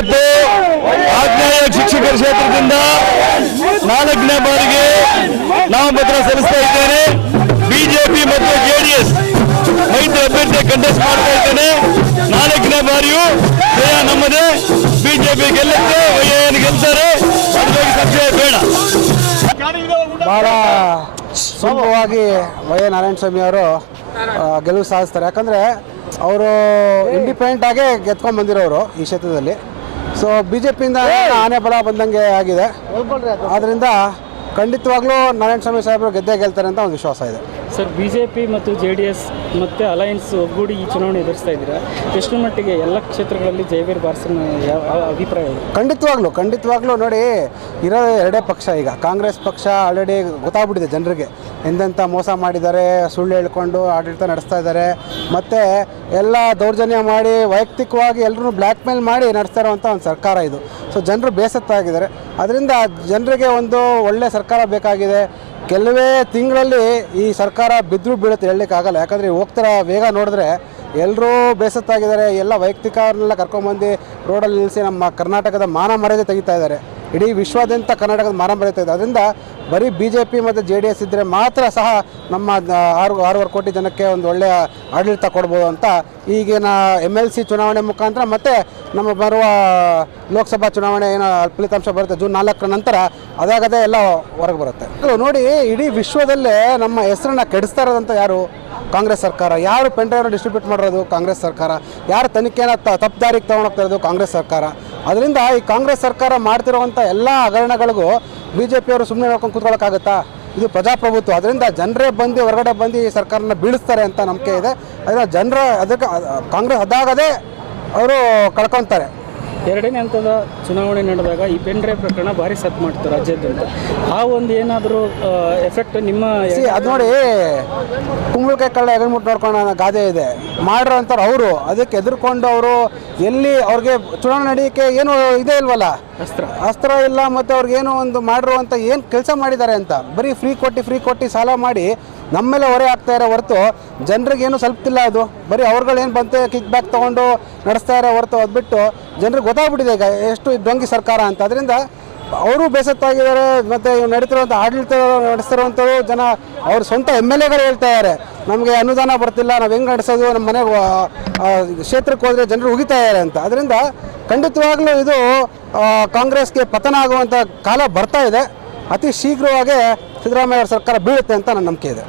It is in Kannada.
ಇವತ್ತು ಆಗ್ನೇಯ ಶಿಕ್ಷಕರ ಕ್ಷೇತ್ರದಿಂದ ನಾಲ್ಕನೇ ಬಾರಿಗೆ ನಾಮಪತ್ರ ಸಲ್ಲಿಸ್ತಾ ಇದ್ದೇನೆ. ಬಿಜೆಪಿ ಮತ್ತು ಜೆಡಿಎಸ್ ಮೈತ್ರಿ ಅಭ್ಯರ್ಥಿ ಕಂಟೆಸ್ಟ್ ಮಾಡ್ತಾ ಇದ್ದೇನೆ. ನಾಲ್ಕನೇ ಬಾರಿಯೂ ಜಯ ನಮ್ಮದೇ. ಬಿಜೆಪಿ ಗೆಲ್ಲುತ್ತೆ ವೈಎನ್ ಗೆಲ್ತಾರೆ. ಅದ್ರ ಸಂಶಯ ಬೇಡ. ಬಹಳ ಸುಲಭವಾಗಿ ವೈ ನಾರಾಯಣ ಸ್ವಾಮಿ ಅವರು ಗೆಲುವು ಸಾಧಿಸ್ತಾರೆ. ಯಾಕಂದರೆ, ಅವರು ಇಂಡಿಪೆಂಡೆಂಟ್ ಆಗಿ ಗೆದ್ಕೊಂಡು ಬಂದಿರೋರು ಈ ಕ್ಷೇತ್ರದಲ್ಲಿ. ಸೊ ಬಿ ಜೆ ಪಿಯಿಂದ ಆನೆ ಬಲ ಬಂದಂಗೆ ಆಗಿದೆ. ಆದ್ದರಿಂದ ಖಂಡಿತವಾಗ್ಲೂ ನಾರಾಯಣ ಸ್ವಾಮಿ ಸಾಹೇಬರು ಗೆದ್ದೇ ಗೆಲ್ತಾರೆ ಅಂತ ಒಂದು ವಿಶ್ವಾಸ ಇದೆ. ಸರ್ ಬಿ ಜೆ ಪಿ ಮತ್ತು ಜೆ ಡಿ ಎಸ್ ಮತ್ತು ಅಲಯನ್ಸ್ ಒಗ್ಗೂಡಿ ಈ ಚುನಾವಣೆ ಎದುರಿಸ್ತಾ ಇದ್ದೀರಾ? ಎಷ್ಟು ಮಟ್ಟಿಗೆ ಎಲ್ಲ ಕ್ಷೇತ್ರಗಳಲ್ಲಿ ಜಯವೀರ್ ಬಾರ್ಸನ್ ಯಾವ ಅಭಿಪ್ರಾಯ ಖಂಡಿತವಾಗ್ಲೂ ಖಂಡಿತವಾಗ್ಲೂ ನೋಡಿ, ಇರೋ ಎರಡೇ ಪಕ್ಷ ಈಗ. ಕಾಂಗ್ರೆಸ್ ಪಕ್ಷ ಆಲ್ರೆಡಿ ಗೊತ್ತಾಗ್ಬಿಟ್ಟಿದೆ ಜನರಿಗೆ. ಎಂದೆಂಥ ಮೋಸ ಮಾಡಿದ್ದಾರೆ, ಸುಳ್ಳು ಹೇಳ್ಕೊಂಡು ಆಡಳಿತ ನಡೆಸ್ತಾ ಇದ್ದಾರೆ. ಮತ್ತು ಎಲ್ಲ ದೌರ್ಜನ್ಯ ಮಾಡಿ, ವೈಯಕ್ತಿಕವಾಗಿ ಎಲ್ಲರೂ ಬ್ಲ್ಯಾಕ್ ಮೇಲ್ ಮಾಡಿ ನಡೆಸ್ತಾ ಇರೋವಂಥ ಒಂದು ಸರ್ಕಾರ ಇದು. ಸೊ ಜನರು ಬೇಸತ್ತಾಗಿದ್ದಾರೆ. ಅದರಿಂದ ಜನರಿಗೆ ಒಂದು ಒಳ್ಳೆ ಸರ್ಕಾರ ಬೇಕಾಗಿದೆ. ಕೆಲವೇ ತಿಂಗಳಲ್ಲಿ ಈ ಸರ್ಕಾರ ಬಿದ್ದರೂ ಬೀಳುತ್ತೆ ಹೇಳಲಿಕ್ಕಾಗಲ್ಲ. ಯಾಕಂದರೆ ಹೋಗ್ತಾರ ವೇಗ ನೋಡಿದ್ರೆ ಎಲ್ಲರೂ ಬೇಸತ್ತಾಗಿದ್ದಾರೆ. ಎಲ್ಲ ವೈಯಕ್ತಿಕರನ್ನೆಲ್ಲ ಕರ್ಕೊಂಡ್ಬಂದು ರೋಡಲ್ಲಿ ನಿಲ್ಲಿಸಿ ನಮ್ಮ ಕರ್ನಾಟಕದ ಮಾನ ಮರ್ಯಾದೆ ತೆಗಿತಾ ಇದ್ದಾರೆ. ಇಡೀ ವಿಶ್ವಾದ್ಯಂತ ಕರ್ನಾಟಕದ ಮಾರಂ ಬರೀತಾ ಇದೆ. ಅದರಿಂದ ಬರೀ ಬಿ ಜೆ ಪಿ ಮತ್ತು ಜೆ ಡಿ ಎಸ್ ಇದ್ದರೆ ಮಾತ್ರ ಸಹ ನಮ್ಮ ಆರು, ಆರೂವರೆ ಕೋಟಿ ಜನಕ್ಕೆ ಒಂದು ಒಳ್ಳೆಯ ಆಡಳಿತ ಕೊಡ್ಬೋದು ಅಂತ ಈಗಿನ ಎಂ ಎಲ್ ಸಿ ಚುನಾವಣೆ ಮುಖಾಂತರ ಮತ್ತು ನಮ್ಮ ಬರುವ ಲೋಕಸಭಾ ಚುನಾವಣೆ ಏನೋ ಫಲಿತಾಂಶ ಬರುತ್ತೆ ಜೂನ್ ನಾಲ್ಕರ ನಂತರ, ಅದಾಗದೇ ಎಲ್ಲ ಹೊರಗೆ ಬರುತ್ತೆ. ನೋಡಿ, ಇಡೀ ವಿಶ್ವದಲ್ಲೇ ನಮ್ಮ ಹೆಸರನ್ನ ಕೆಡಿಸ್ತಾ ಇರೋದಂತ ಯಾರು? ಕಾಂಗ್ರೆಸ್ ಸರ್ಕಾರ? ಯಾರು ಪೆಂಡ್ರೈವ್ನ ಡಿಸ್ಟ್ರಿಬ್ಯೂಟ್ ಮಾಡಿರೋದು ಕಾಂಗ್ರೆಸ್ ಸರ್ಕಾರ? ಯಾರು ತನಿಖೆನ ತಪ್ಪು ದಾರಿಗೆ ತೊಗೊಂಡೋಗ್ತಾ ಇರೋದು ಕಾಂಗ್ರೆಸ್ ಸರ್ಕಾರ? ಅದರಿಂದ ಈ ಕಾಂಗ್ರೆಸ್ ಸರ್ಕಾರ ಮಾಡ್ತಿರುವಂಥ ಎಲ್ಲ ಹಗರಣಗಳಿಗೂ ಬಿ ಜೆ ಪಿಯವರು ಸುಮ್ಮನೆ ನೋಡ್ಕೊಂಡು ಕೂತ್ಕೊಳ್ಳೋಕ್ಕಾಗುತ್ತಾ? ಇದು ಪ್ರಜಾಪ್ರಭುತ್ವ. ಅದರಿಂದ ಜನರೇ ಬಂದು ಹೊರಗಡೆ ಬಂದು ಈ ಸರ್ಕಾರನ ಬೀಳಿಸ್ತಾರೆ ಅಂತ ನಂಬಿಕೆ ಇದೆ. ಅದರಿಂದ ಜನರ ಅದಕ್ಕೆ ಕಾಂಗ್ರೆಸ್ ಅದಾಗದೇ ಅವರು ಕಳ್ಕೊತಾರೆ ಎರಡನೇ ಹಂತದ ಚುನಾವಣೆ ನಡೆದಾಗ ಈ ಪೆನ್ ಡ್ರೈವ್ ಪ್ರಕರಣ ಭಾರಿ ಸತ್ ಮಾಡ್ತು ರಾಜ್ಯಾದ್ಯಂತ. ಆ ಒಂದು ಏನಾದರೂ ಎಫೆಕ್ಟ್ ನಿಮ್ಮ ಅದು ನೋಡಿ, ಕುಂಬಳಕಾಯಿ ಕಳ್ಳ ಎರಡು ನೋಡ್ಕೊಂಡು ಅನ್ನೋ ಗಾದೆ ಇದೆ. ಮಾಡ್ರ ಅಂತಾರೆ ಅವರು. ಅದಕ್ಕೆ ಎದುರ್ಕೊಂಡು ಅವರು ಎಲ್ಲಿ ಅವ್ರಿಗೆ ಚುನಾವಣೆ ನಡೆಯೋಕ್ಕೆ ಏನು ಇದೇ ಇಲ್ವಲ್ಲ? ಅಸ್ತ್ರ. ಅಸ್ತ್ರ ಇಲ್ಲ ಮತ್ತು ಅವ್ರಿಗೇನು ಒಂದು ಮಾಡಿರುವಂಥ ಏನು ಕೆಲಸ ಮಾಡಿದ್ದಾರೆ ಅಂತ. ಬರೀ ಫ್ರೀ ಕೊಟ್ಟು ಫ್ರೀ ಕೊಟ್ಟು ಸಾಲ ಮಾಡಿ ನಮ್ಮೆಲ್ಲ ಹೊರೆ ಆಗ್ತಾ ಇರೋ ಹೊರತು ಜನರಿಗೇನು ಸ್ವಲ್ಪತಿಲ್ಲ ಅದು. ಬರೀ ಅವ್ರುಗಳೇನು ಬಂತು ಕಿಕ್ ಬ್ಯಾಕ್ ತೊಗೊಂಡು ನಡೆಸ್ತಾ ಇರೋ ಹೊರತು ಅದು ಬಿಟ್ಟು ಜನರಿಗೆ ಗೊತ್ತಾಗ್ಬಿಟ್ಟಿದೆ ಈಗ ಎಷ್ಟು ಡೊಂಗಿ ಸರ್ಕಾರ ಅಂತ. ಅದರಿಂದ ಅವರು ಬೇಸತ್ತಾಗಿದ್ದಾರೆ, ಮತ್ತು ಇವ್ರು ನಡೀತಿರುವಂಥ ಆಡಳಿತ ನಡೆಸ್ತಿರುವಂಥವ್ರು ಜನ ಅವ್ರ ಸ್ವಂತ ಎಂ ಎಲ್ ಎಗಳು ಹೇಳ್ತಾ ಇದ್ದಾರೆ. ನಮಗೆ ಅನುದಾನ ಬರ್ತಿಲ್ಲ, ನಾವು ಹೆಂಗೆ ನಡೆಸೋದು ನಮ್ಮ ಮನೆಗೆ ಕ್ಷೇತ್ರಕ್ಕೆ ಹೋದರೆ ಜನರು ಉಗಿತಾ ಇದ್ದಾರೆ ಅಂತ. ಅದರಿಂದ ಖಂಡಿತವಾಗ್ಲೂ ಇದು ಕಾಂಗ್ರೆಸ್ಗೆ ಪತನ ಆಗುವಂಥ ಕಾಲ ಬರ್ತಾ ಇದೆ. ಅತಿ ಶೀಘ್ರವಾಗಿ ಸಿದ್ದರಾಮಯ್ಯ ಸರ್ಕಾರ ಬೀಳುತ್ತೆ ಅಂತ ನನ್ನ ನಂಬಿಕೆ ಇದೆ.